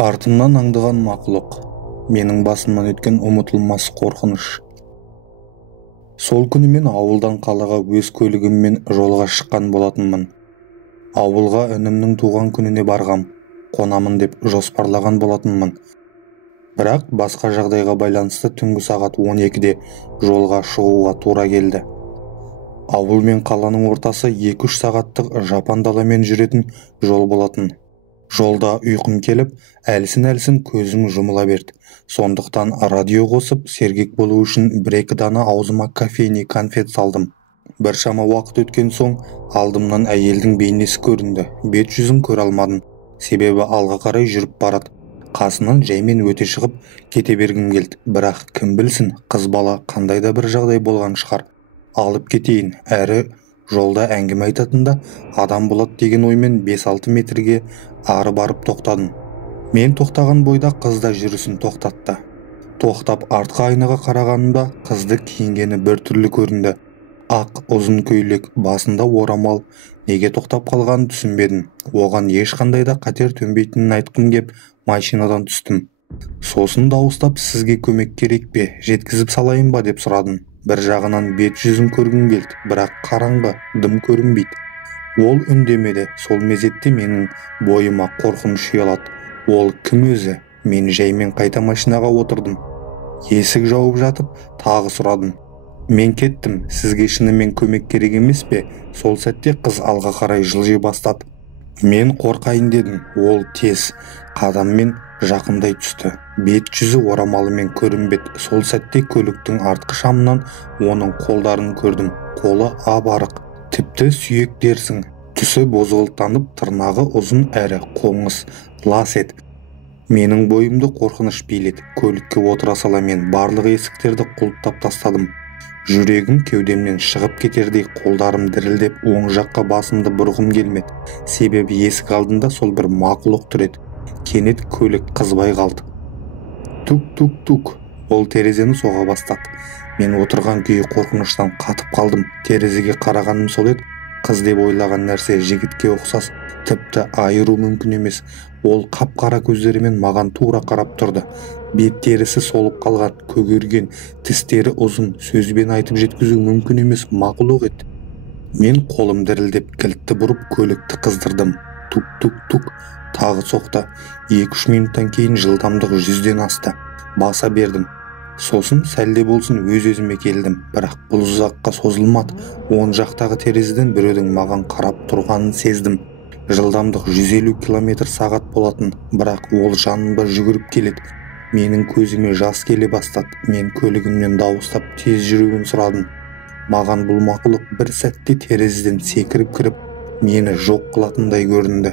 Артымнан аңдыған мақұлық, менің басымнан өткен ұмытылмас қорқыныш. Сол күні мен ауылдан қалаға өз көлігіммен жолға шыққан болатынмын. Ауылға інімнің туған күніне барғам, қонамын деп жоспарлаған болатынмын. Бірақ басқа жағдайға байланысты түнгі сағат 12-де жолға шығуға тура келді. Ауыл мен қаланың ортасы 2-3 сағаттық жапан даламен жүретін жол болатын. Жолда ұйқым келіп, әлсін-әлсін көзім жұмыла берді. Сондықтан радио қосып, сергек болу үшін 1-2 дана аузыма кофейный конфет салдым. Біршама уақыт өткен соң алдымнан әйелдің бейнесі көрінді. Бет-жүзін көре алмадым, себебі алға қарай жүріп барады. Қасынан жаймен өте шығып кете бергім келді. Бірақ кім білсін, қыз бала қандай да бір жағдай болған шығар. Алып кетейін, әрі жолда әңгіме айтатында адам болады деген оймен 5-6 метрге ары барып тоқтадым. Мен тоқтаған бойда қыз да жүрісін тоқтатты. Тоқтап артқы айнаға қарағанымда қызды киінгені бір түрлі көрінді. Ақ ұзын көйлек, басында орамал. Неге тоқтап қалғанын түсінбедім. Оған ешқандай да қатер төнбейтінін айтқым кеп машинадан түстім. Сосын дауыстап, сізге көмек керек пе, жеткізіп салайын ба деп сұрадым. Бір жағынан бет-жүзін көргім келді, бірақ қараңғы, дым көрінбейді. Ол үндемеді. Сол мезетте менің бойыма қорқыныш ұялады. Ол кім өзі? Мен жаймен қайта машинаға отырдым. Есік жауып жатып, тағы сұрадым. Мен кеттім, сізге шынымен көмек керек емес пе? Сол сәтте қыз алға қарай жылжи бастады. Мен қорқайын дедім. Ол тез қадаммен жақындай түсті. Бет-жүзі орамалымен көрінбеді. Сол сәтте көліктің артқы шамынан оның қолдарын көрдім. Қолы ап-арық, тіпті сүйек дерсің. Түсі бозғылтанып, тырнағы ұзын әрі қоңыз, лас ет. Менің бойымды қорқыныш биледі. Көлікке отыра сала мен барлық есіктерді құлыптап тастадым. Жүрегім кеудемнен шығып кетердей, қолдарым дірілдеп, оң жаққа басымды бұрғым келмеді. Себебі есік алдында сол бір мақұлық тұр еді. Кенет көлік қызбай қалды. Тук-тук-тук. Ол терезені соға бастады. Мен отырған күйі қорқыныштан қатып қалдым. Терезеге қарағаным сол еді. Қыз деп ойлаған нәрсе жігітке ұқсас, тіпті айыру мүмкін емес. Ол қап-қара көздерімен маған тура қарап тұрды. Бет терісі солып қалған, көгерген, тістері ұзын, сөзбен айтып жеткізу мүмкін емес мақұлық еді. Мен қолым дірілдеп кілтті бұрып көлікті қыздырдым. Тук-тук-тук. Тағы соқты. 2-3 минуттан кейін жылдамдығы 100-ден асты. Баса бердім. Сосын сәлде болсын өз-өзіме келдім. Бірақ бұл ұзаққа созылмады. Оң жақтағы терезеден біреудің маған қарап тұрғанын сездім. Жылдамдық 150 км/сағат болатын, бірақ ол жанымда жүгіріп келеді. Менің көзіме жас келе бастады. Мен көлігімнен дауыстап тез жүруін сұрадым. Маған бұл мақұлық бір сәтте терезеден секіріп кіріп, мені жоқ қылатындай көрінді.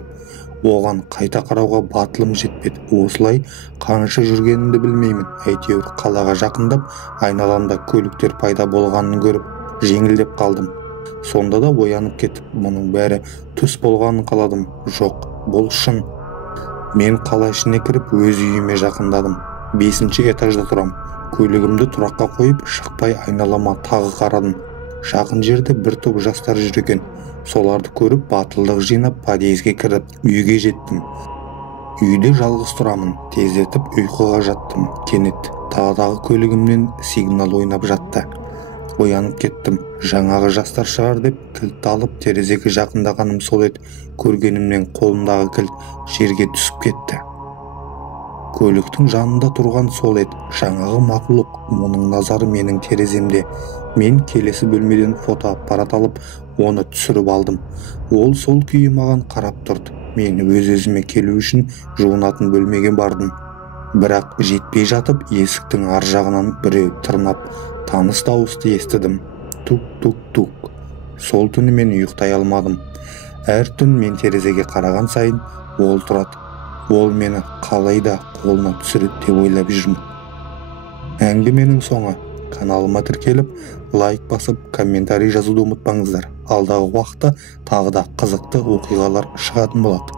Оған қайта қарауға батылым жетпеді. Осылай қанша жүргенімді білмеймін. Әйтеуір қалаға жақындап, айналамда көліктер пайда болғанын көріп, жеңілдеп қалдым. Сонда да оянып кетіп, мұның бәрі түс болғанын қаладым. Жоқ, бұл шын. Мен қала ішіне кіріп, өз үйіме жақындадым. 5-ші этажда тұрам. Көлігімді тұраққа қойып, шықпай айналама тағы қарадым. Жақын жерде бір топ жастар жүр екен. Соларды көріп, батылдық жинап, подъезге кіріп, үйге жеттім. Үйде жалғыз тұрамын. Тездетіп ұйқыға жаттым. Кенет тағдағы көлігімнен сигнал ойнап жатты. Оянып кеттім. Жаңағы жастар шығар деп кілт алып терезеге жақындағаным сол еді. Көргенімнен қолымдағы кілт жерге түсіп кетті. Көліктің жанында тұрған сол еді. Жаңағы мақұлық. Оның назары менің тереземде. Мен келесі бөлмеден фотоаппарат алып, оны түсіріп алдым. Ол сол күйі маған қарап тұрды. Мен өз-өзіме келу үшін жуынатын бөлмеге бардым. Бірақ жетпей жатып, есіктің ар жағынан біреу тырнап, таныс дауысты естідім. Тук-тук-тук. Сол түні мен ұйықтай алмадым. Әр түн мен терезеге қараған сайын ол тұрады. Ол мені қалайда қолына түсіреді деп ойлап жүрмін. Әңгіменің соңы. Каналыма тіркеліп, лайк басып, комментарий жазуды ұмытпаңыздар. Алдағы уақытта тағы да қызықты оқиғалар шығатын болады.